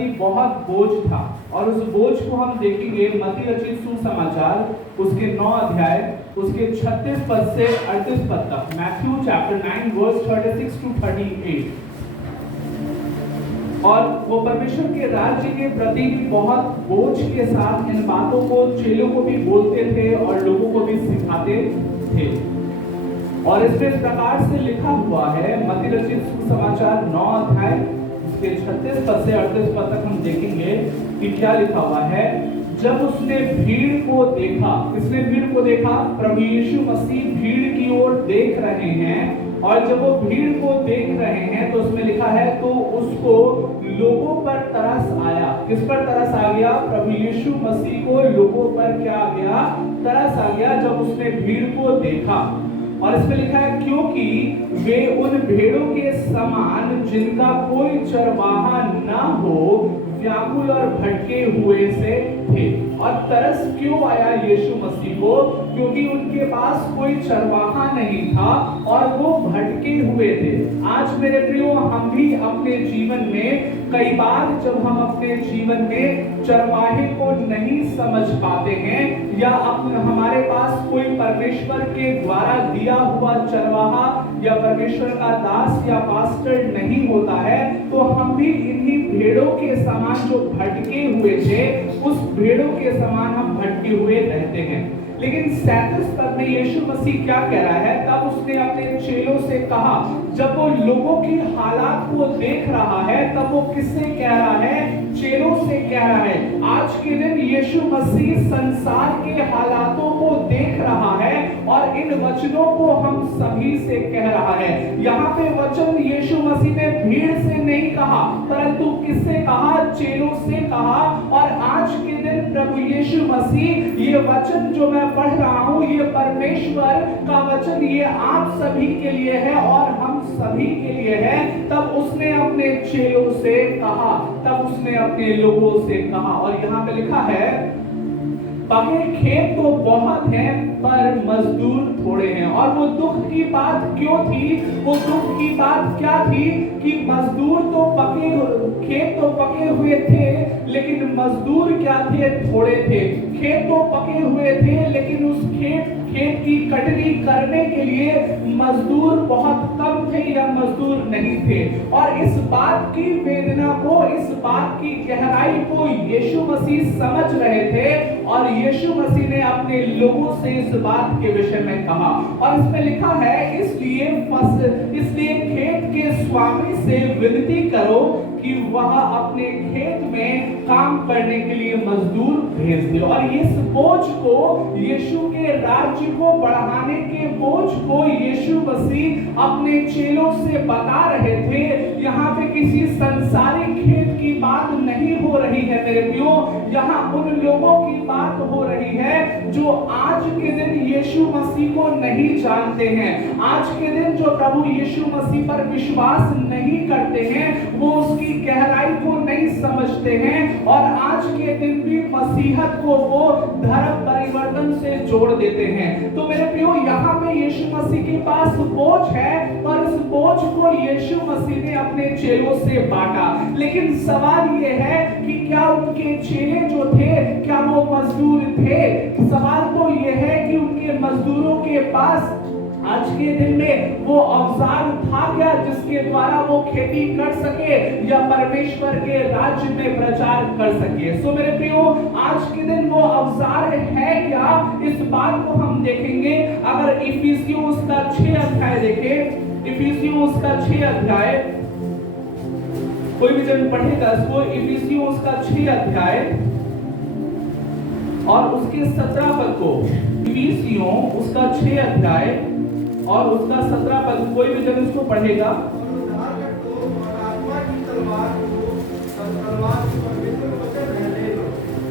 प्रति बहुत बोझ था। और उस बोझ को हम देखेंगे मत्ती रचित सुसमाचार उसके 9 अध्याय उसके 36 पद से 38 पद तक। Matthew chapter 9 verse 36 to 38। और वो परमेश्वर के राज्य के प्रति भी बहुत बोझ के साथ इन बातों को चेलों को भी बोलते थे और लोगों को भी सिखाते थे। और इसमें इस प्रकार से लिखा हुआ है, मत्ती रचित सुसमाचार 9 अध्याय उसके 36 पद से 38 पद तक हम देखेंगे कि क्या लिखा हुआ है। जब उसने भीड़ को देखा, किसने भीड़ को देखा? प्रभु यीशु मसीह भीड़ की ओर देख रहे हैं। और जब वो भीड़ को देख रहे हैं तो उसमें लिखा है तो उसको लोगों पर तरस आया। किस पर तरस आ गया? प्रभु यीशु मसीह को लोगों पर क्या आ गया? तरस आ गया जब उसने भीड़ को देखा। और इसमें लिखा है क्योंकि वे उन भेड़ों के समान जिनका कोई चरवाहा ना हो व्याकुल और भटके हुए से थे। और तरस क्यों आया यीशु मसीह को? क्योंकि उनके पास कोई चरवाहा नहीं था और वो भटके हुए थे। आज मेरे प्रियो, हम भी अपने जीवन में कई बार जब हम अपने जीवन में चरवाहे को नहीं समझ पाते हैं या हमारे पास कोई परमेश्वर के द्वारा दिया हुआ चरवाहा या परमेश्वर का दास या पास्टर नहीं होता है, तो हम भी इन्हीं भेड़ों के समान जो भटके हुए थे, उस भेड़ों के समान हम भटके हुए रहते हैं। लेकिन 37 पद में यीशु मसीह क्या कह रहा है? तब उसने अपने चेलों से कहा, जब वो लोगों की हालात को देख रहा है तब वो किससे कह रहा है? चेलों से कह रहा है। आज के दिन यीशु मसीह संसार के हालातों को देख रहा है और इन वचनों को हम सभी से कह रहा है। यहाँ पे वचन यीशु मसीह ने भीड़ से नहीं कहा, परंतु किससे कहा? चेलों से कहा। और आज के दिन प्रभु यीशु मसीह, ये वचन जो मैं पढ़ रहा हूँ, ये परमेश्वर का वचन, ये आप सभी के लिए है और हम सभी के लिए है। तब उसने अपने चेलों से कहा, तब उसने अपने लोगों से कहा। और यहाँ पे लिखा है, पके खेत तो बहुत हैं पर मजदूर थोड़े हैं। और वो दुख की बात क्यों थी? वो दुख की बात क्या थी कि मजदूर तो खेत तो पके हुए थे, लेकिन मजदूर क्या थे? थोड़े थे। खेत तो पके हुए थे, लेकिन उस खेत की कटनी करने के लिए मजदूर बहुत कम थे या मजदूर नहीं थे। और इस बात की वेदना को, इस बात की गहराई को यीशु मसीह समझ रहे थे और यीशु मसीह ने अपने लोगों से इस बात के विषय में कहा। और इसमें लिखा है, इसलिए खेत के स्वामी से विनती करो कि वह अपने खेत में काम करने के लिए मजदूर भेज दे। और इस बोझ को, यीशु के राज्य को बढ़ाने के बोझ को यीशु मसीह अपने चेलों से बता रहे थे। यहाँ पे किसी संसारिक खेत की बात नहीं हो रही है मेरे प्रियो, यहाँ उन लोगों की बात हो रही है जो आज के दिन यीशु मसीह को नहीं जानते हैं। आज के दिन जो प्रभु यीशु मसीह पर विश्वास नहीं करते हैं, वो उसकी गहराई को नहीं समझते हैं और आज के दिन भी मसीहत को वो धर्म परिवर्तन से जोड़ देते हैं। तो मेरे प्रियो, यहाँ पे यीशु मसीह के पास बोझ है और इस बोझ को यीशु मसीह ने अपने चेलों से बांटा। लेकिन सवाल ये है कि क्या उनके चेले जो थे, क्या वो मजदूर थे? सवाल तो ये है कि उनके मजदूरों के पास आज के दिन में वो औजार था क्या जिसके द्वारा वो खेती कर सके या परमेश्वर के राज्य में प्रचार कर सके? सो मेरे प्रियो, आज के दिन वो औजार है क्या, इस बात को हम देखेंगे। अगर इफिसियों उसका 6 अध्याय देखें, इफिसियों उसका 6 अध्याय, कोई भी जन पढ़ेगा इसको, इफिसियों उसका 6 अध्याय और उसके 17 पद को, इफिसियों उसका 6 अध्याय और उसका 17 पद, कोई भी जन इसको पढ़ेगा।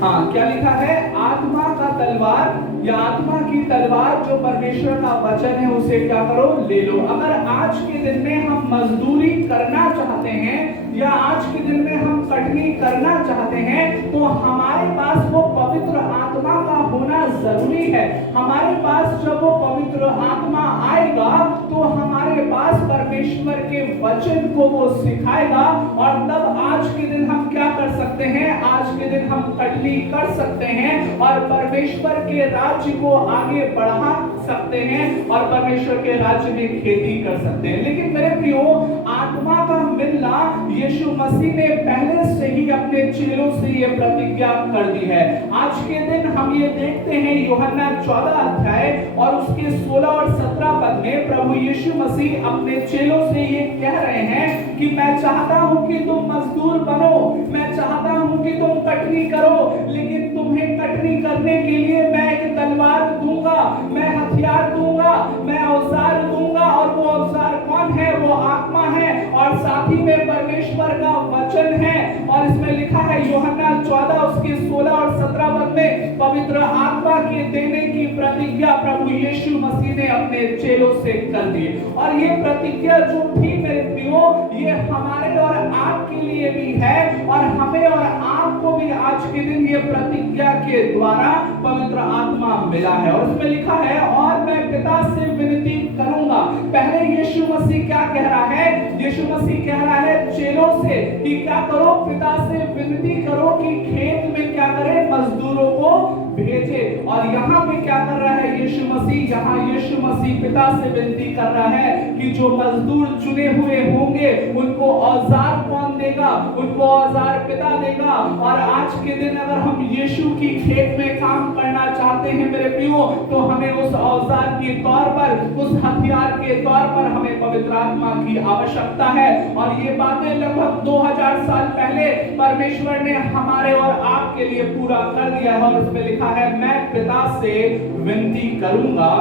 हाँ, क्या लिखा है? आत्मा का तलवार या आत्मा की तलवार जो परमेश्वर का वचन है, उसे क्या करो? ले लो। अगर आज के दिन में हम मजदूरी करना चाहते हैं या आज के दिन में हम कटनी करना चाहते हैं, तो हमारे पास वो पवित्र आत्मा का होना जरूरी है। हमारे पास जब वो पवित्र आत्मा आएगा तो हमारे पास परमेश्वर के वचन को वो सिखाएगा और तब आज आज के दिन हम क्या कर सकते हैं? आज के दिन हम कटनी कर सकते हैं और परमेश्वर के राज्य को आगे बढ़ा सकते हैं और परमेश्वर के राज्य में खेती कर सकते हैं। लेकिन मेरे प्रियो, आत्मा का मिलना यीशु मसीह ने पहले से ही अपने चेलों से ये प्रतिज्ञा कर दी है। आज के दिन हम ये देखते हैं यूहन्ना 14 अध्याय और उसके 16 और 17 पद में प्रभु यीशु मसीह अपने चेलों से ये कह रहे हैं कि मैं चाहता हूं कि तुम मजदूर बनो, मैं चाहता हूं कि तुम कटनी करो, लेकिन तुम्हें कटनी करने के लिए मैं एक तलवार दूंगा, मैं हथियार दूंगा, मैं औजार दूंगा। और वो औजार कौन है? वो आत्मा है और साथ ही में परमेश्वर का वचन है। और इसमें लिखा है यूहन्ना 14 उसके 16 और 17 पद में पवित्र आत्मा के देने की प्रतिज्ञा प्रभु यीशु मसीह ने अपने चेलों से कर दी। और ये प्रतिज्ञा जो थी मेरे प्रियो, ये हमारे और आपके लिए भी है और हमें और आपको भी आज के दिन ये प्रतिज्ञा के द्वारा पवित्र आत्मा मिला है। और इसमें लिखा है और मैं पिता से विनती करूंगा। पहले यीशु मसीह क्या कह रहा है? यीशु मसीह कह रहा है चेलों से कि क्या करो? पिता से विनती करो कि खेत में क्या करें? मजदूरों को भेजे। और यहाँ पे क्या कर रहा है यीशु मसीह? यहाँ यीशु मसीह पिता से विनती कर रहा है कि जो मजदूर चुने हुए होंगे उनको औजार कौन देगा? उनको औजार पिता देगा। और आज के दिन अगर हम यीशु की खेत में काम करना चाहते हैं मेरे प्रियो, तो हमें उस औजार के तौर पर, उस हथियार के तौर पर हमें पवित्र आत्मा की आवश्यकता है। और ये बातें लगभग 2000 साल पहले परमेश्वर ने हमारे और आपके लिए पूरा कर दिया है। और इसमें लिखा है मैं पिता से विनती करूंगा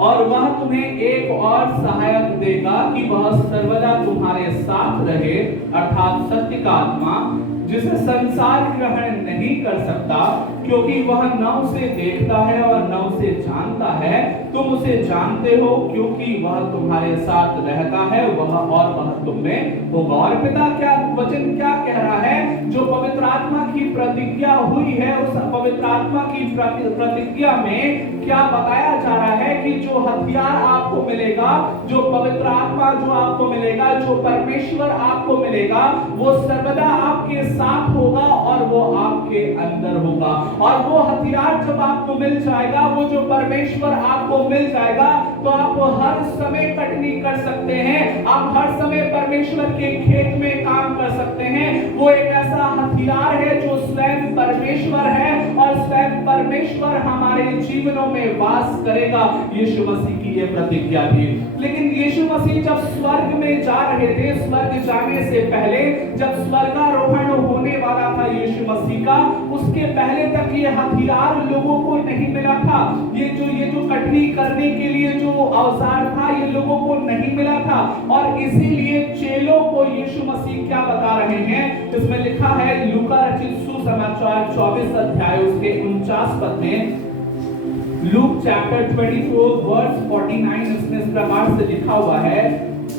और वह तुम्हें एक और सहायक देगा कि वह सर्वदा तुम्हारे साथ रहे, अर्थात सत्य का आत्मा, जिसे संसार ग्रहण नहीं कर सकता क्योंकि वह न उसे देखता है और न उसे जानता है। तुम उसे जानते हो क्योंकि वह तुम्हारे साथ रहता है, वह तुम में होगा। और पिता क्या वचन क्या कह रहा है? जो पवित्र आत्मा की प्रतिज्ञा हुई है, उस पवित्र आत्मा की प्रतिज्ञा में क्या बताया जा रहा है कि जो हथियार आपको मिलेगा, जो पवित्र आत्मा जो आपको मिलेगा, जो परमेश्वर आपको मिलेगा, वो सर्वदा आपके साथ होगा और वो आपके अंदर होगा। और वो हथियार जब आपको मिल जाएगा, वो जो परमेश्वर आपको मिल जाएगा, तो आप हर समय कटनी कर सकते हैं, आप हर समय परमेश्वर के खेत में काम कर सकते हैं। वो एक ऐसा हथियार है जो स्वयं परमेश्वर है और स्वयं परमेश्वर हमारे जीवनों में वास करेगा। यीशु मसीह की ये प्रतिज्ञा थी। लेकिन यीशु मसीह जब स्वर्ग में जा रहे थे, स्वर्ग जाने से पहले जब स्वर्गारोहण होने वाला था यीशु मसीह का, उसके पहले तक ये हथियार लोगों को नहीं मिला था। ये जो कटनी करने के लिए जो औजार था, ये लोगों को नहीं मिला था। और इसीलिए चेलों को यीशु मसीह क्या बता रहे हैं? इसमें लिखा है लूका रचित सुसमाचार 24 अध्याय उसके 49 पद में, लूक चैप्टर 24 वर्स 49, इसमें इस प्रकार से लिखा हुआ है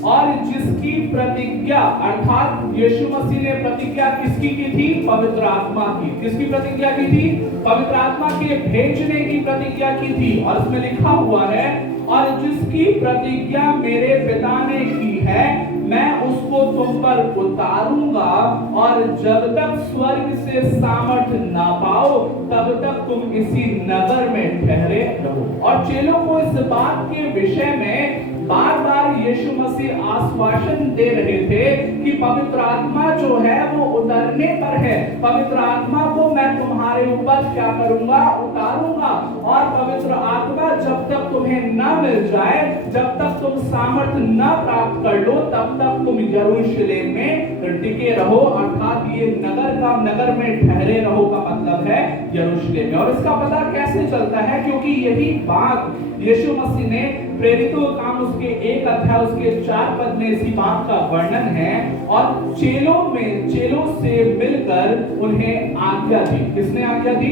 और जिसकी प्रतिज्ञा, अर्थात यीशु मसीह ने प्रतिज्ञा किसकी की थी? पवित्र आत्मा की। किसकी प्रतिज्ञा की थी? पवित्र आत्मा के भेजने की प्रतिज्ञा की थी। और इसमें लिखा हुआ है और जिसकी प्रतिज्ञा मेरे पिता ने की है, मैं उसको तुम पर उतारूंगा और जब तक स्वर्ग से सामर्थ्य ना पाओ तब तक तुम इसी नगर में ठहरे रहो। और चेलों को इस बात के विषय में बार बार यीशु मसीह आश्वासन दे रहे थे कि पवित्र आत्मा जो है वो उतरने पर है। पवित्र आत्मा को मैं तुम्हारे ऊपर क्या करूंगा? उतारूंगा। और पवित्र आत्मा जब तक तुम्हें न मिल जाए, जब तक तुम सामर्थ्य न प्राप्त कर लो, तब तक तुम यरूशलेम में टिके रहो। अर्थात ये नगर में ठहरे रहो का मतलब है यरूशलेम में। और इसका पता कैसे चलता है? क्योंकि यही बात यीशु मसीह ने प्रेरितों का काम उसके 1 अध्याय उसके 4 पद में इसी बात का वर्णन है। और चेलों से मिलकर उन्हें आज्ञा दी। किसने आज्ञा दी?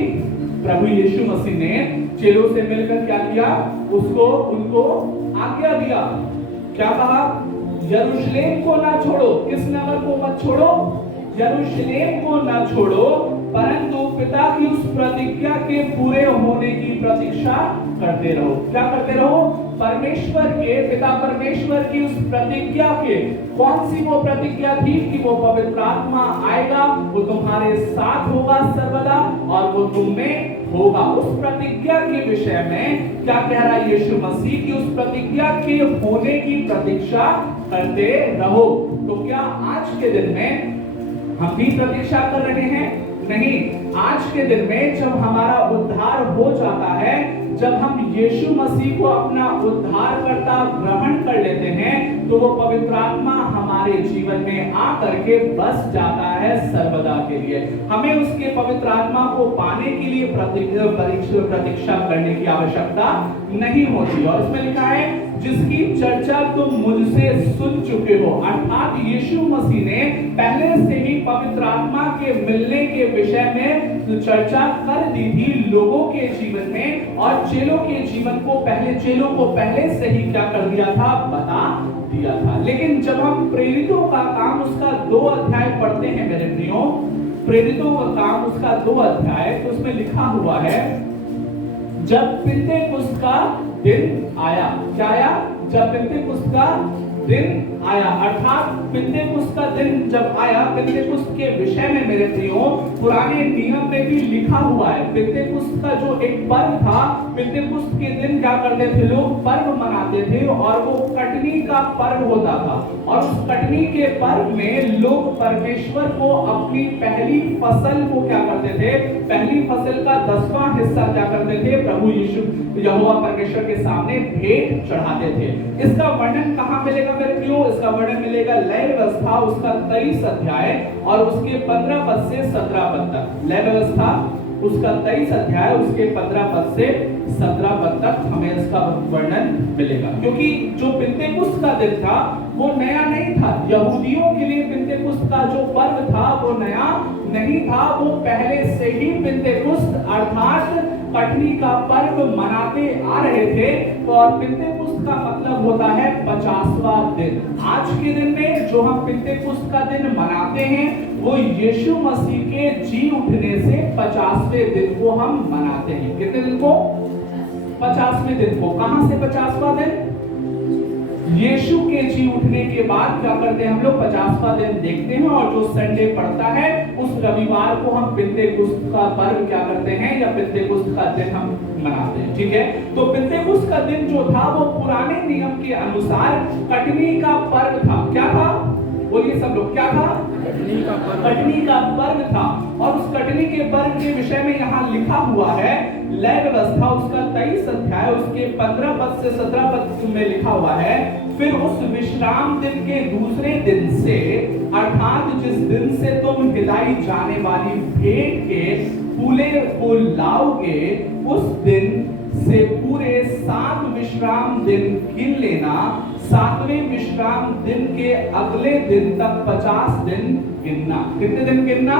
प्रभु यीशु मसीह ने चेलों से मिलकर क्या किया? उनको आज्ञा दिया। क्या कहा? यरूशलेम को ना छोड़ो। किस नगर को मत छोड़ो? यरूशलेम को ना छोड़ो, परंतु पिता की उस प्रतिज्ञा के पूरे होने की प्रतीक्षा करते रहो। क्या करते रहो? परमेश्वर के, पिता परमेश्वर की उस प्रतिज्ञा के, कौन सी वो प्रतिज्ञा थी कि वो पवित्र आत्मा आएगा, वो तुम्हारे साथ होगा सर्वदा और वो तुम में होगा। उस प्रतिज्ञा के विषय में क्या कह रहा है यीशु मसीह की उस प्रतिज्ञा के होने की प्रतीक्षा करते रहो। तो क्या आज के दिन में हम भी प्रतीक्षा कर रहे हैं? नहीं, आज के दिन में जब हमारा उद्धार हो जाता है, जब हम यीशु मसीह को अपना उद्धारकर्ता ग्रहण कर लेते हैं, तो वो पवित्र आत्मा हमारे जीवन में आकर के बस जाता है सर्वदा के लिए। हमें उसके पवित्र आत्मा को पाने के लिए प्रतीक्षा करने की आवश्यकता नहीं होती। और इसमें लिखा है जिसकी चर्चा तुम मुझसे सुन चुके हो, अर्थात यीशु मसीह ने पहले से ही पवित्र आत्मा के मिलने के विषय में चर्चा कर दी थी लोगों के जीवन में, और चेलों के जीवन को चेलों को पहले से ही क्या कर दिया था? बता दिया था। लेकिन जब हम प्रेरितों का काम उसका 2 अध्याय पढ़ते हैं मेरे प्रियो, प्रेरितों का काम उसका 2 अध्याय, तो उसमें लिखा हुआ है जब पिन्तेकुस्त का दिन आया। क्या आया? जब पिन्तेकुस्त का दिन आया, अर्थात पिन्तेकुस्त का दिन जब आया। पिन्तेकुस्त के विषय में मेरे प्रियो पुराने नियम में भी लिखा हुआ है। पिन्तेकुस्त का जो एक पर्व था, पिन्तेकुस्त के दिन क्या करते थे लोग? पर्व मनाते थे, और वो कटनी का पर्व होता था। और उस कटनी के पर्व में लोग परमेश्वर को अपनी पहली फसल को क्या करते थे? पहली फसल का 10वां हिस्सा क्या करते थे? प्रभु यीशु यहोवा परमेश्वर के सामने भेंट चढ़ाते थे। इसका वर्णन कहां मिलेगा मेरे प्रियो? इसका वर्णन मिलेगा लय व्यवस्था उसका 23 अध्याय और उसके 15 पद से 17 पद तक। लय व्यवस्था उसका 23 अध्याय उसके 15 पद से 17 पद तक हमें इसका वर्णन मिलेगा। क्योंकि जो पिन्तेकुस्त का दिन था वो नया नहीं था। यहूदियों के लिए पिन्तेकुस्त का जो पर्व था वो नया नहीं था। वो पहले से ही पिन्तेकुस्त अर्थात कटनी का पर्व मनाते आ रहे थे। और पिन्तेकुस्त का मतलब होता है 50वां दिन। आज के दिन में जो हम पिन्तेकुस्त का दिन मनाते हैं वो यीशु मसीह के जी उठने से 50वें दिन को हम मनाते हैं। कितने दिन को? 50वें दिन को। कहां से 50वां दिन? यीशु के जी उठने के बाद क्या करते हैं हम लोग? 50वां दिन देखते हैं, और जो संडे पड़ता है उस रविवार को हम पिन्तेकुस्त का पर्व क्या करते हैं, या पिन्तेकुस्त का दिन हम मनाते हैं। ठीक है, तो पिन्तेकुस्त का दिन जो था वो पुराने नियम के अनुसार कटनी का पर्व था। क्या था? बोलिए सब लोग, क्या था? कटनी का पर्व था। और उस कटनी के पर्व के विषय में यहाँ लिखा हुआ है लय व्यवस्था उसका 23 अध्याय उसके 15 पद से 17 पद में लिखा हुआ है, फिर उस विश्राम दिन के दूसरे दिन से, अर्थात जिस दिन से तुम हिलाई जाने वाली भेंट के फूले को लाओगे, उस दिन से पूरे 7 विश्राम दिन गिन लेना। 7वें विश्राम दिन के अगले दिन तक 50 दिन गिनना। कितने दिन गिनना?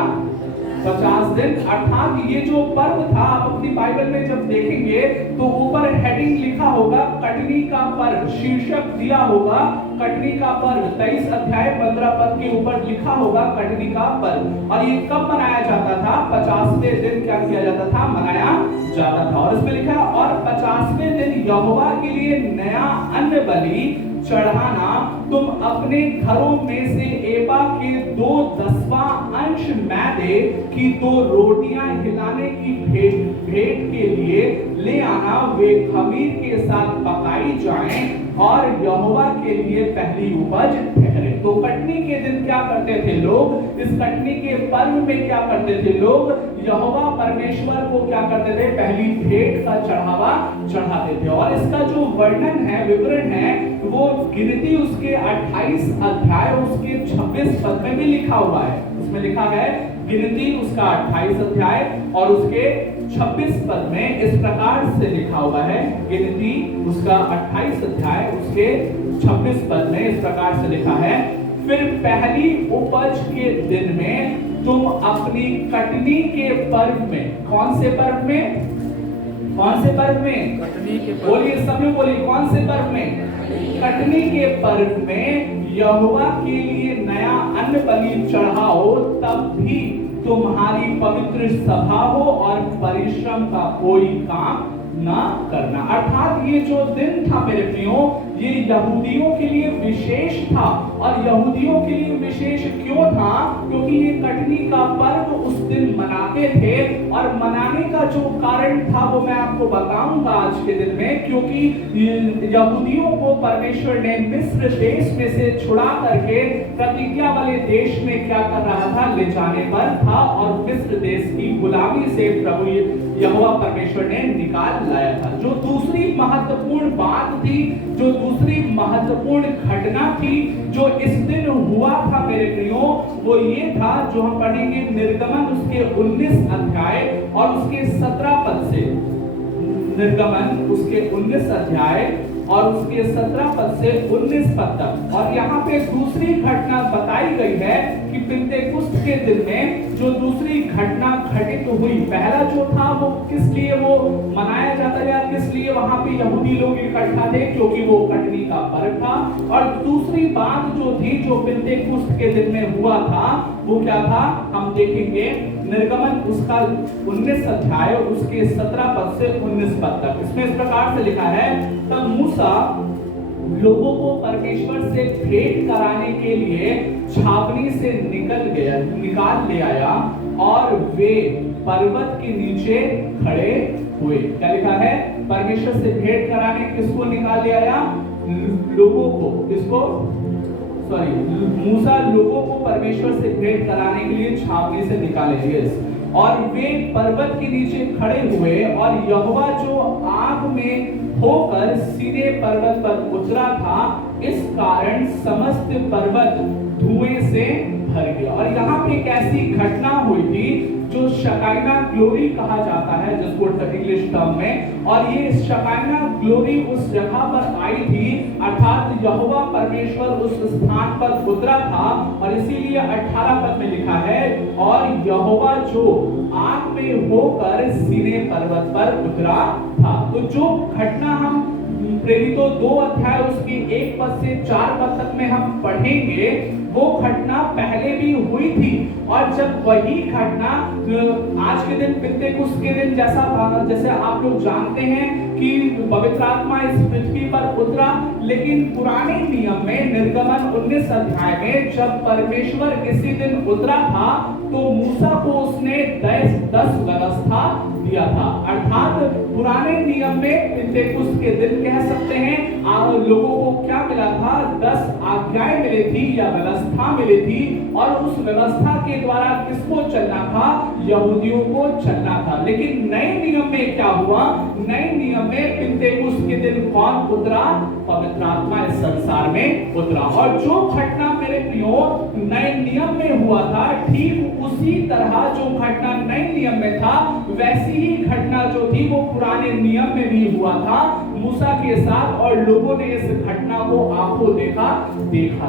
50 दिन। अर्थात ये जो पर्व था, आप अपनी बाइबल में जब देखेंगे तो ऊपर हेडिंग लिखा होगा कटनी का पर्व, शीर्षक दिया होगा कटनी का पर्व। 23 अध्याय 15 पद के ऊपर लिखा होगा कटनी का पर्व। और ये कब मनाया जाता था? 50वें दिन क्या किया जाता था? मनाया जाता था। और इसमें लिखा है और 50वें दिन यहोवा के लिए नया अन्न बलि चढ़ाना। तुम अपने घरों में से एपा के 2/10वां अंश मैदे की 2 रोटियां हिलाने की भेंट के लिए ले आना। वे खमीर के साथ पकाई जाएं और यहोवा के लिए पहली उपज ठहरे। तो कटनी के दिन क्या करते थे लोग? इस कटनी के पर्व में क्या करते थे लोग? यहोवा परमेश्वर को क्या करते थे? पहली भेंट का चढ़ावा चढ़ाते थे। और इसका जो वर्णन है, विवरण है, वो गिनती उसके 28 अध्याय उसके 26 पद में भी लिखा हुआ है। उसमें लिखा है गिनती उसका 28 अध्याय और उसके 26 पद में इस प्रकार से लिखा हुआ है। गिनती उसका 28 अध्याय उसके 26 पद में इस प्रकार से लिखा है, फिर पहली उपज के दिन में तुम अपनी कटनी के पर्व में, कौन से पर्व में? कौन से पर्व में? कटनी के पर्व। बोलिए सब लोग बोलिए, कौन से पर्व में? कटनी के पर्व में यहोवा के लिए नया अन्न बलि चढ़ाओ। तब भी तुम्हारी पवित्र सभा हो और परिश्रम का कोई काम ना करना। अर्थात ये जो दिन था मेरे प्रियो, ये यहूदियों के लिए विशेष था। और यहूदियों के लिए विशेष क्यों था? क्योंकि ये कटनी का पर्व उस दिन मनाते थे। और मनाने का जो कारण था वो मैं आपको बताऊंगा आज के दिन में। क्योंकि यहूदियों को परमेश्वर ने मिस्र देश में से छुड़ा करके प्रतिज्ञा वाले देश में क्या कर रहा था, ले जाने पर था। और मिस्र देश की गुलामी से प्रभु यहोवा परमेश्वर ने निकाल लाया था। जो दूसरी महत्वपूर्ण बात थी, जो दूसरी महत्वपूर्ण घटना थी जो इस दिन हुआ था मेरे प्रियो, वो ये था जो हम पढ़ेंगे निर्गमन उसके 19 अध्याय और उसके 17 पद से। निर्गमन उसके 19 अध्याय और उसके 17 पद से 19 पद तक। और यहाँ पे दूसरी घटना बताई गई है कि पिन्तेकुस्त के दिन में जो दूसरी घटना घटित हुई, पहला जो था वो किस लिए वो मनाया जाता है या किस लिए वहां पे यहूदी लोग इकट्ठा थे, क्योंकि वो कटनी का पर्व था। और दूसरी बात जो थी जो पिन्तेकुस्त के दिन में हुआ था वो क्या था, हम देखेंगे निर्गमन उसका 19 अध्याय उसके 17 पद से 19 पद तक। इसमें इस प्रकार से लिखा है, तब मूसा लोगों को परमेश्वर से भेंट कराने के लिए छावनी से निकाल ले आया और वे पर्वत के नीचे खड़े हुए। क्या लिखा है? परमेश्वर से भेंट कराने किसको निकाल ले आया? लोगों को। किसको? मूसा लोगों को परमेश्वर से भेंट कराने के लिए छावनी से निकाले लिए। और वे पर्वत के नीचे खड़े हुए और यहोवा जो आग में होकर सीने पर्वत पर उतरा था, इस कारण समस्त पर्वत धुएं से भर गया। और यहाँ पे एक ऐसी घटना हुई थी जो शकाइना ग्लोरी कहा जाता है, जिसको इंग्लिश टर्म में। और ये शकाइना ग्लोरी उस जगह पर आई थी, अर्थात यहोवा परमेश्वर उस स्थान पर उतरा था। और इसीलिए 18 पद में लिखा है, और यहोवा जो आग में होकर सीने पर्वत पर उतरा था। तो जो घटना हम प्रेरितों 2 अध्याय उसकी 1 पद से 4 पद तक में हम पढ़ेंगे, वो घटना पहले भी हुई थी। और जब वही घटना आज के दिन पिन्तेकुस्त के दिन जैसे आप लोग जानते हैं कि पवित्र आत्मा इस पृथ्वी पर उतरा, लेकिन पुराने नियम में निर्गमन 19 अध्याय में जब परमेश्वर इसी दिन उतरा था तो मूसा को उसने 10 व्यवस्था दिया था। अर्थात पुराने नियम में पिन्तेकुस्त के दिन कह सकते हैं लोगों को क्या मिला था? 10 आज्ञाएं मिली थी या व्यवस्था मिली थी। और उस व्यवस्था के द्वारा किसको चलना था? यहूदियों को चलना था। लेकिन नए नियम में क्या हुआ? नए नियम में पिन्तेकुस्त के दिन कौन उतरा? पवित्र आत्मा इस संसार में उतरा। और जो घटना मेरे प्रियो नए नियम में हुआ था, ठीक उसी तरह जो घटना नए नियम में था, वैसी ही घटना जो थी वो पुराने नियम में भी हुआ था मूसा के साथ। और लोगों ने इस घटना को आंखों देखा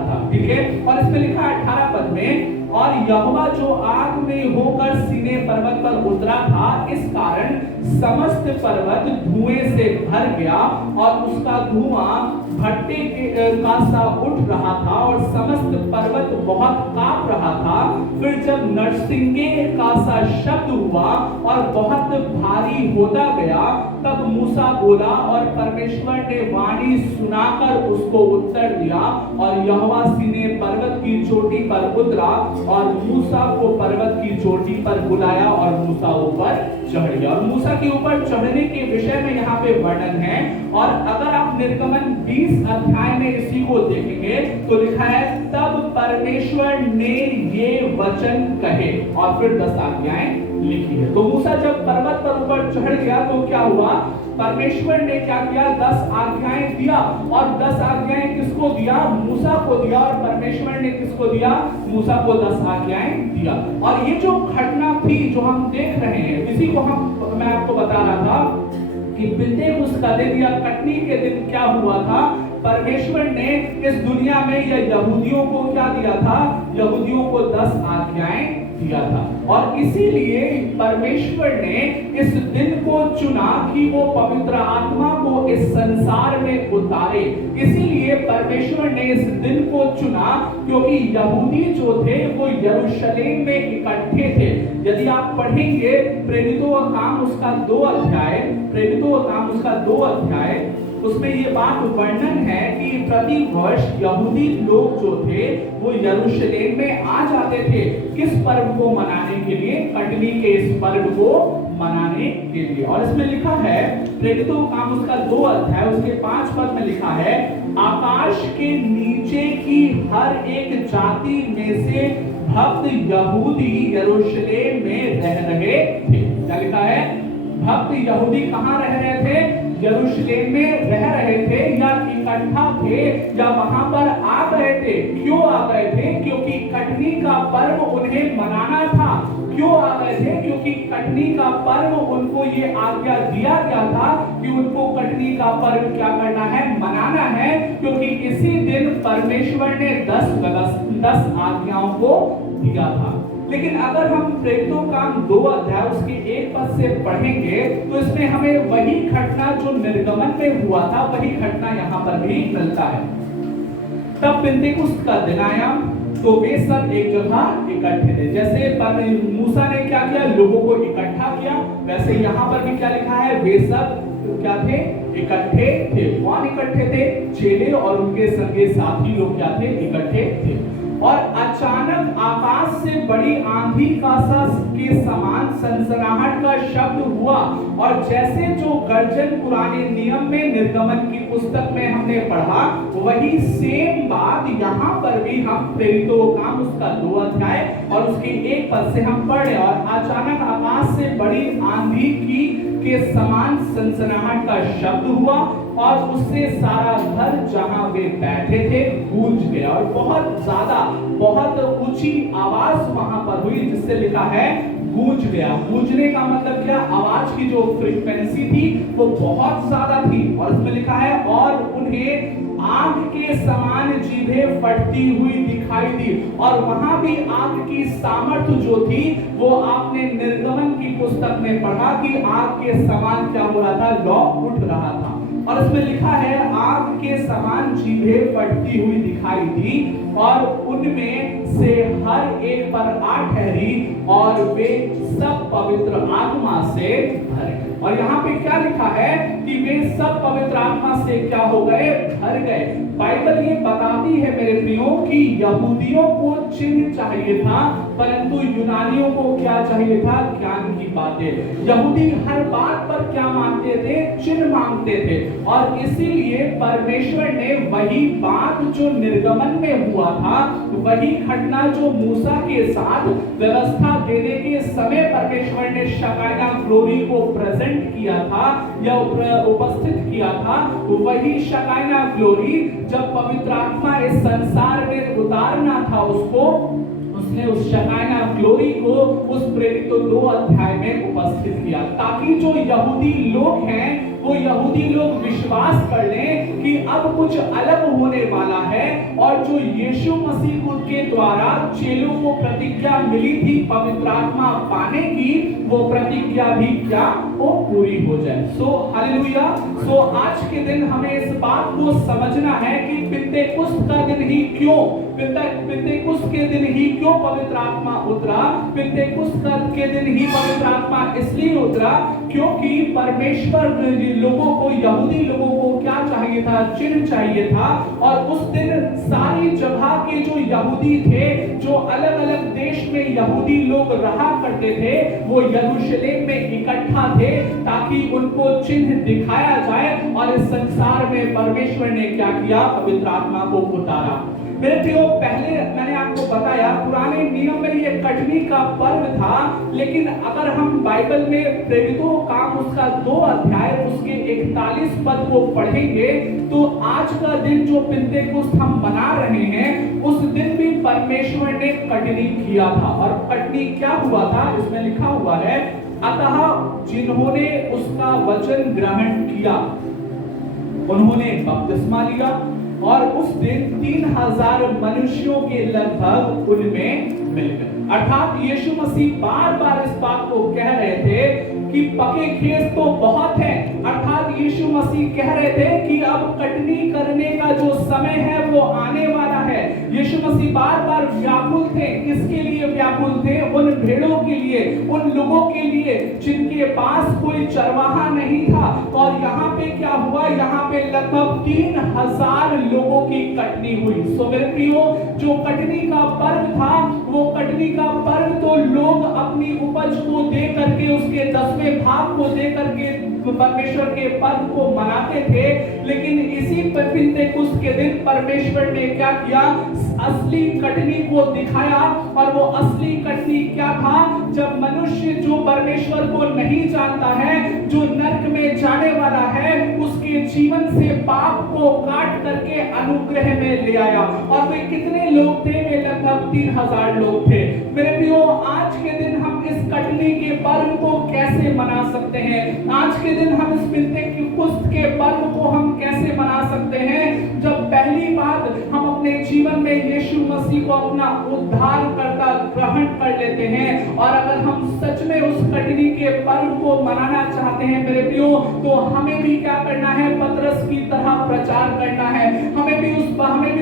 था। ठीक है। और इसमें लिखा है 18 पद में, और यहोवा जो आग में होकर सीने पर्वत पर उतरा था, इस कारण समस्त पर्वत धुएं से भर गया और उसका धुआं भट्टे का सा उठ रहा था और समस्त पर्वत बहुत कांप रहा था। फिर जब नरसिंगे का सा शब्द हुआ और बहुत भारी होता गया, तब मूसा बोला और परमेश्वर ने वाणी सुनाकर उसको उत्तर दिया। और यहोवा सीने पर्वत की चोटी पर उतरा और मूसा को पर्वत की चोटी पर बुलाया और मूसा ऊपर चढ़ गया। और मूसा के ऊपर चढ़ने के विषय में यहाँ पे वर्णन है। और अगर आप निर्गमन 20 अध्याय में इसी को देखेंगे तो लिखा है, तब परमेश्वर ने ये वचन कहे, और फिर 10 आज्ञाएं लिखी है। तो मूसा जब पर्वत पर ऊपर चढ़ गया तो क्या हुआ? परमेश्वर ने क्या किया? 10 आज्ञाएं दिया। और 10 आज्ञाएं किसको दिया? मूसा को दिया। और परमेश्वर ने किसको दिया? मूसा को 10 आज्ञाएं दिया। और ये जो घटना थी जो हम देख रहे हैं, इसी को मैं आपको बता रहा था कि पिन्तेकुस्त का दिन या कटनी के दिन क्या हुआ था? परमेश्वर ने इस दुनिया में या यहूदियों को क्या दिया था? यहूदियों को 10 आज्ञाएं दिया था। और इसीलिए परमेश्वर ने इस दिन को चुना कि वो पवित्र आत्मा को इस संसार में उतारे। इसीलिए परमेश्वर ने इस दिन को चुना क्योंकि यहूदी जो थे वो यरूशलेम में इकट्ठे थे। यदि आप पढ़ेंगे प्रेरितों का काम उसका 2 अध्याय, प्रेरितों का काम उसका 2 अध्याय, उसमें ये बात वर्णन है कि प्रति वर्ष यहूदी लोग जो थे वो यरूशलेम में आ जाते थे। किस पर्व को मनाने के लिए? कटनी के इस पर्व को मनाने के लिए। और इसमें लिखा है प्रेरितों का काम उसका 2 अध्याय उसके 5 पद में लिखा है, आकाश के नीचे की हर एक जाति में से भक्त यहूदी यरूशलेम में रह रहे थे। क्या लिखा है? भक्त यहूदी कहाँ रह रहे थे? यरूशलेम में रह रहे थे या इकट्ठा थे या वहां पर आ गए थे। क्यों आ गए थे? क्योंकि कटनी का पर्व उन्हें मनाना था। क्यों आ गए थे? क्योंकि कटनी का पर्व उनको ये आज्ञा दिया गया था कि उनको कटनी का पर्व क्या करना है? मनाना है। क्योंकि इसी दिन परमेश्वर ने 10 आज्ञाओं को दिया था। लेकिन अगर हम प्रेरितों का 2 अध्याय उसके 1 पद से पढ़ेंगे तो इसमें हमें वही घटना जो निर्गमन में हुआ था वही घटना यहाँ पर भी मिलता है। तब पिन्तेकुस्त का दिन आया तो वे सब एक जगह इकट्ठे थे। जैसे मूसा ने क्या किया? लोगों को इकट्ठा किया, वैसे यहाँ पर भी क्या लिखा है? वे सब क्या थे? इकट्ठे थे। कौन इकट्ठे थे? चेले और उनके संगे साथी लोग क्या थे? इकट्ठे थे। और अचानक आकाश से बड़ी आंधी का के समान सनसनाहट का शब्द हुआ। और जैसे जो गर्जन पुराने नियम में निर्गमन की पुस्तक में हमने पढ़ा वही सेम बात यहाँ पर भी हम प्रेरितों का काम उसका 2 अध्याय और उसके 1 पद से हम पढ़े। और अचानक आकाश से बड़ी आंधी के समान सनसनाहट का शब्द हुआ और उससे सारा घर जहां वे बैठे थे गूंज गया। और बहुत ज्यादा बहुत ऊंची आवाज वहां पर हुई जिससे लिखा है गूंज गया। गूंजने का मतलब क्या? आवाज की जो फ्रीक्वेंसी थी वो बहुत ज्यादा थी। और इसमें लिखा है और उन्हें आग के समान जीभें फटती हुई दिखाई दी। और वहां भी आग की सामर्थ्य जो थी वो आपने निर्गमन की पुस्तक में पढ़ा कि आग के समान क्या हो रहा था? लौ उठ रहा था। और इसमें लिखा है आग के समान जीभें फटती हुई दिखाई दी और उनमें से हर एक पर आ ठहरी और वे सब पवित्र आत्मा से भर गए। और यहाँ पे क्या लिखा है कि वे सब पवित्र आत्मा से क्या हो गए? भर गए। बाइबल ये बताती है मेरे प्रियो कि यहूदियों को चिन्ह चाहिए था परंतु यूनानियों को क्या चाहिए था? ज्ञान की बातें। यहूदी हर बात पर क्या मांगते थे? चिन्ह मांगते थे। और इसीलिए परमेश्वर ने वही बात जो निर्गमन में हुआ था वही घटना जो मूसा के साथ व्यवस्था देने के समय परमेश्वर ने शकाना ग्लोरी को प्रेजेंट किया था या उपस्थित किया था, वही शकाना ग्लोरी जब पवित्र आत्मा इस संसार में उतारना था उसने उस शकाना ग्लोरी को उस प्रेरितों 2 अध्याय में उपस्थित किया ताकि जो यहूदी लोग हैं वो यहूदी लोग विश्वास कर लें कि अब कुछ अलग होने वाला है। और जो यीशु मसीह के द्वारा चेलों को प्रतिज्ञा मिली थी पवित्र आत्मा पाने की वो प्रतिज्ञा भी क्या वो पूरी हो जाए। सो हालेलुया। सो आज के दिन हमें इस बात को समझना है कि पिन्तेकुस्त का दिन ही क्यों पिन्तेकुस्त के दिन ही क्यों पवित्र आत्मा उतरा। पिन्तेकुस्त के दिन ही पवित्र आत्मा इसलिए उतरा क्योंकि परमेश्वर लोगों को यहूदी लोगों को क्या चाहिए था? चिन्ह चाहिए था। और उस दिन सारी जगह के जो यहूदी थे जो अलग अलग देश में यहूदी लोग रहा करते थे वो यरूशलेम में इकट्ठा थे ताकि उनको चिन्ह दिखाया जाए। और इस संसार में परमेश्वर ने क्या किया? पवित्र आत्मा को उतारा। मेरे प्रियो पहले मैंने आपको बताया पुराने नियम में ये कटनी का पर्व था। लेकिन अगर हम बाइबल में प्रेरितों काम उसका 2 अध्याय उसके 41 पद को पढ़ेंगे तो आज का दिन जो पिन्तेकुस्त हम मना रहे हैं उस दिन भी परमेश्वर ने कटनी किया था। और कटनी क्या हुआ था? इसमें लिखा हुआ है अतः जिन्होंने उसका वचन ग्रहण किया उन्होंने बपतिस्मा लिया और उस दिन 3000 मनुष्यों के लगभग उनमें मिल गए। अर्थात यीशु मसीह बार बार इस बात को कह रहे थे कि पके खेत तो बहुत हैं, अर्थात यीशु मसीह कह रहे थे कि अब कटनी करने का जो समय है वो आने वाला है। यीशु मसीह बार बार व्याकुल थे, किसके लिए व्याकुल थे? उन भेड़ों के लिए, उन लोगों के लिए जिनके पास कोई चरवाहा नहीं था। और यहाँ पे क्या हुआ? यहाँ पे लगभग 3000 लोगों की कटनी हुई। सो मेरे प्रियो, जो कटनी का पर्व था, वो कटनी का पर्व तो लोग अपनी उपज को दे करके, उसके 10वें भाग को दे करके परमेश्वर के पर्व को मनाते थे। लेकिन इसी पिंतेकुस्त के दिन परमेश्वर ने क्या किया? असली कटनी को दिखाया। और वो असली कटनी क्या था? जब मनुष्य जो परमेश्वर को नहीं जानता है, जो नरक में जाने वाला है, उसके जीवन से पाप को काट करके अनुग्रह में ले आया। और वे कितने लोग थे? वे लगभग 3000 लोग थे। मेरे प्रियो, आज के दिन हम इस कटनी के पर्व को कैसे मना सकते हैं? आज के दिन हम इस पिंतेकुस्त के पर्व को हम कैसे मना सकते हैं? जब पहली बात हम अपने जीवन में यीशु मसीह को अपना उद्धारकर्ता ग्रहण कर लेते हैं, और अगर हम सच में उस कटनी के पर्व को मनाना चाहते हैं मेरे प्रियो, तो हमें भी क्या करना है? पतरस की तरह प्रचार करना है। हमें भी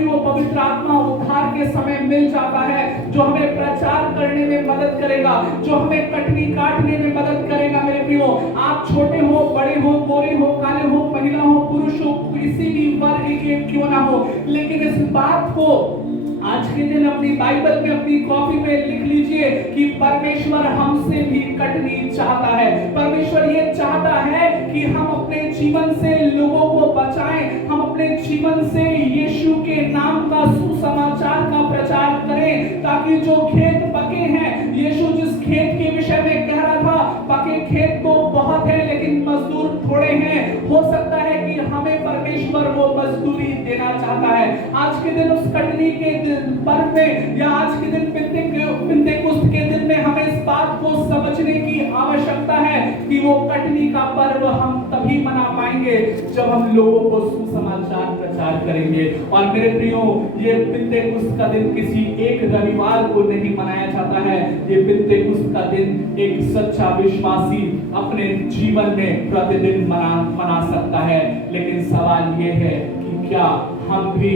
वो पवित्र आत्मा उद्धार के समय मिल जाता है, जो हमें प्रचार करने में मदद करेगा, जो हमें कटनी काटने में मदद करेगा। मेरे प्रियो, आप छोटे हो, बड़े हो, गोरे हो, काले हो, महिला हो, पुरुष हो, किसी भी वर्ग के क्यों ना हो, लेकिन इस बात को आज के दिन अपनी बाइबल में, अपनी कॉपी में लिख लीजिए कि परमेश्वर हमसे भी कटनी चाहता है। परमेश्वर ये चाहता है कि हम अपने जीवन से लोगों को बचाएं, हम अपने जीवन से यीशु के नाम का सुसमाचार का प्रचार करें, ताकि जो खेत पके हैं, यीशु जिस खेत के विषय में कह रहा था, पके खेत तो बहुत है लेकिन मजदूर थोड़े हैं। हो सकता है कि हमें परमेश्वर वो मजदूरी देना चाहता है। आज के दिन उस कटनी के पर्व में, या आज के दिन पिंतेकुस्त के दिन में हमें इस बात को समझने की आवश्यकता है कि वो कटनी का पर्व हम तभी मना पाएंगे जब हम लोगों को सुसमाचार प्रचार करेंगे। और मेरे प्रियो, ये पिंतेकुस्त का दिन किसी एक रविवार को नहीं मनाया जाता है। ये पिंतेकुस्त का दिन एक सच्चा विश्वासी अपने जीवन में प्रतिदिन मना सकता है। लेकिन सवाल ये है कि क्या हम भी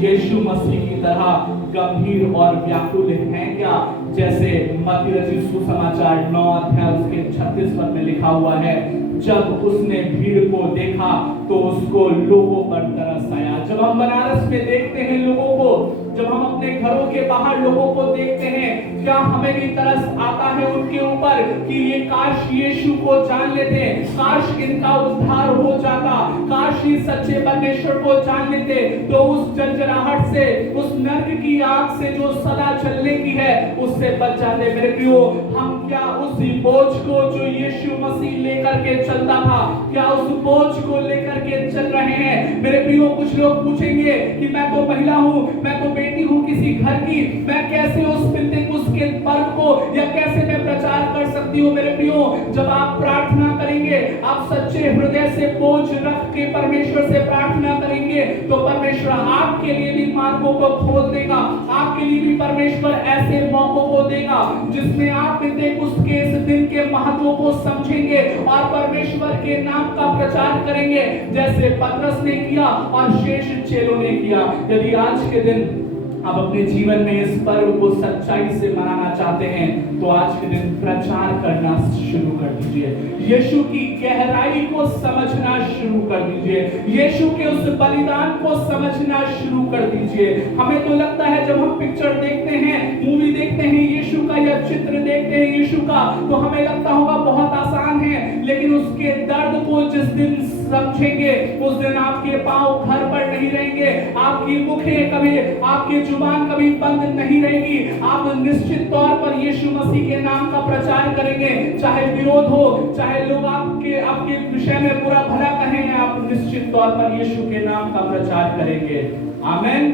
यीशु मसीह की तरह गंभीर और व्याकुल हैं क्या? जैसे मत्ती रचित सुसमाचार 9 अध्याय उसके 36 पद में लिखा हुआ है, जब उसने भीड़ को देखा तो उसको लोगों पर तरस आया। जब हम बनारस में देखते हैं लोगों को, जब हम अपने घरों के बाहर लोगों को देखते हैं, क्या हमें भी तरस आता है उनके ऊपर कि ये काश यीशु को जान लेते, काश इनका उद्धार हो जाता, काश ये सच्चे परमेश्वर को जान लेते, तो उस जंजराहट से, उस नरक की आग से जो सदा चलने की है, उससे बच जाते। मेरे प्रियो, हम क्या उस बोझ को जो यीशु मसीह लेकर के चलता था, क्या उस बोझ को लेकर के चल रहे हैं? मेरे प्रियो, कुछ लोग पूछेंगे कि मैं तो महिला हूँ, मैं तो बेटी हूँ किसी घर की, मैं कैसे उस पिंतेकुस्त के पर्व को, या कैसे मैं प्रचार कर सकती हूँ? मेरे प्रियो, जब आप प्रार्थना करेंगे, आप सच्चे हृदय से बोझ रख के परमेश्वर से प्रार्थना करेंगे, तो परमेश्वर आपके लिए भी मार्गों को खोल देगा। आपके लिए भी परमेश्वर ऐसे मौकों को देगा जिसमें आप पिंतेकुस्त के इस दिन के महत्व को समझेंगे और परमेश्वर के नाम का प्रचार करेंगे, जैसे पतरस ने किया और शेष चेलों ने किया। यदि आज के दिन आप अपने जीवन में इस पर्व को सच्चाई से मनाना चाहते हैं, तो आज के दिन प्रचार करना शुरू कर दीजिए, यीशु की गहराई को समझना शुरू कर दीजिए, यीशु के उस बलिदान को समझना शुरू कर दीजिए। हमें तो लगता है जब हम पिक्चर देखते हैं, मूवी देखते हैं यीशु का, या चित्र देखते हैं यीशु का, तो हमें लगता होगा बहुत आसान है, लेकिन उसके दर्द को जिस दिन समझेंगे, उस दिन आपके पांव घर पर नहीं रहेंगे, आपकी मुखें कभी, आपकी जुबान कभी बंद नहीं रहेगी। आप निश्चित तौर पर यीशु मसीह के नाम का प्रचार करेंगे, चाहे विरोध हो, चाहे लोग आपके विषय में बुरा भला कहें, आप निश्चित तौर पर यीशु के नाम का प्रचार करेंगे। आमीन,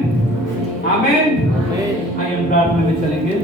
आमीन। आइए हम प्रार्थना में चलेंगे।